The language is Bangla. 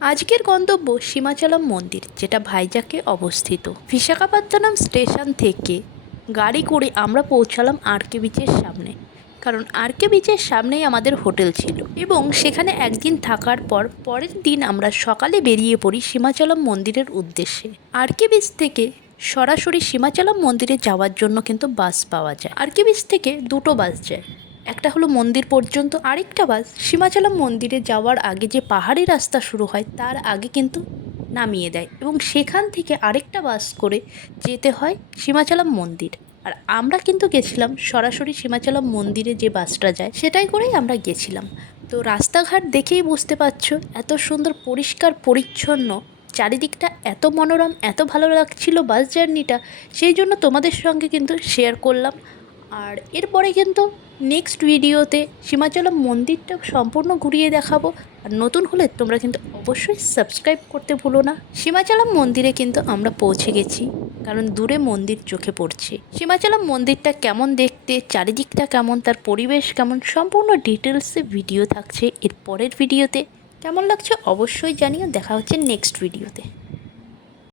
আজকের গন্তব্য সীমাচলম মন্দির, যেটা ভাইজাকে অবস্থিত। বিশাখাপত্তনম স্টেশন থেকে গাড়ি করে আমরা পৌঁছালাম আরকে বিচের সামনে, কারণ আরকে বিচের সামনেই আমাদের হোটেল ছিল এবং সেখানে একদিন থাকার পর পরের দিন আমরা সকালে বেরিয়ে পড়ি সীমাচলম মন্দিরের উদ্দেশ্যে। আরকে বিচ থেকে সরাসরি সীমাচলম মন্দিরে যাওয়ার জন্য কিন্তু বাস পাওয়া যায়। আরকে বিচ থেকে দুটো বাস যায়, একটা হলো মন্দির পর্যন্ত, আরেকটা বাস সীমাচলম মন্দিরে যাওয়ার আগে যে পাহাড়ি রাস্তা শুরু হয় তার আগে কিন্তু নামিয়ে দেয় এবং সেখান থেকে আরেকটা বাস করে যেতে হয় সীমাচলম মন্দির। আর আমরা কিন্তু গেছিলাম সরাসরি সীমাচলম মন্দিরে যে বাসটা যায় সেটাই করেই আমরা গেছিলাম। তো রাস্তাঘাট দেখেই বুঝতে পারছো এত সুন্দর পরিষ্কার পরিচ্ছন্ন, চারিদিকটা এত মনোরম, এত ভালো লাগছিল বাস জার্নিটা, সেই জন্য তোমাদের সঙ্গে কিন্তু শেয়ার করলাম। আর এরপরে কিন্তু নেক্সট ভিডিওতে সীমাচলম মন্দিরটা সম্পূর্ণ ঘুরিয়ে দেখাবো। আর নতুন হলে তোমরা কিন্তু অবশ্যই সাবস্ক্রাইব করতে ভুলো না। সীমাচলম মন্দিরে কিন্তু আমরা পৌঁছে গেছি, কারণ দূরে মন্দির চোখে পড়ছে। সীমাচলম মন্দিরটা কেমন দেখতে, চারিদিকটা কেমন, তার পরিবেশ কেমন, সম্পূর্ণ ডিটেলসে ভিডিও থাকছে এর পরের ভিডিওতে। কেমন লাগছে অবশ্যই জানিও। দেখা হচ্ছে নেক্সট ভিডিওতে।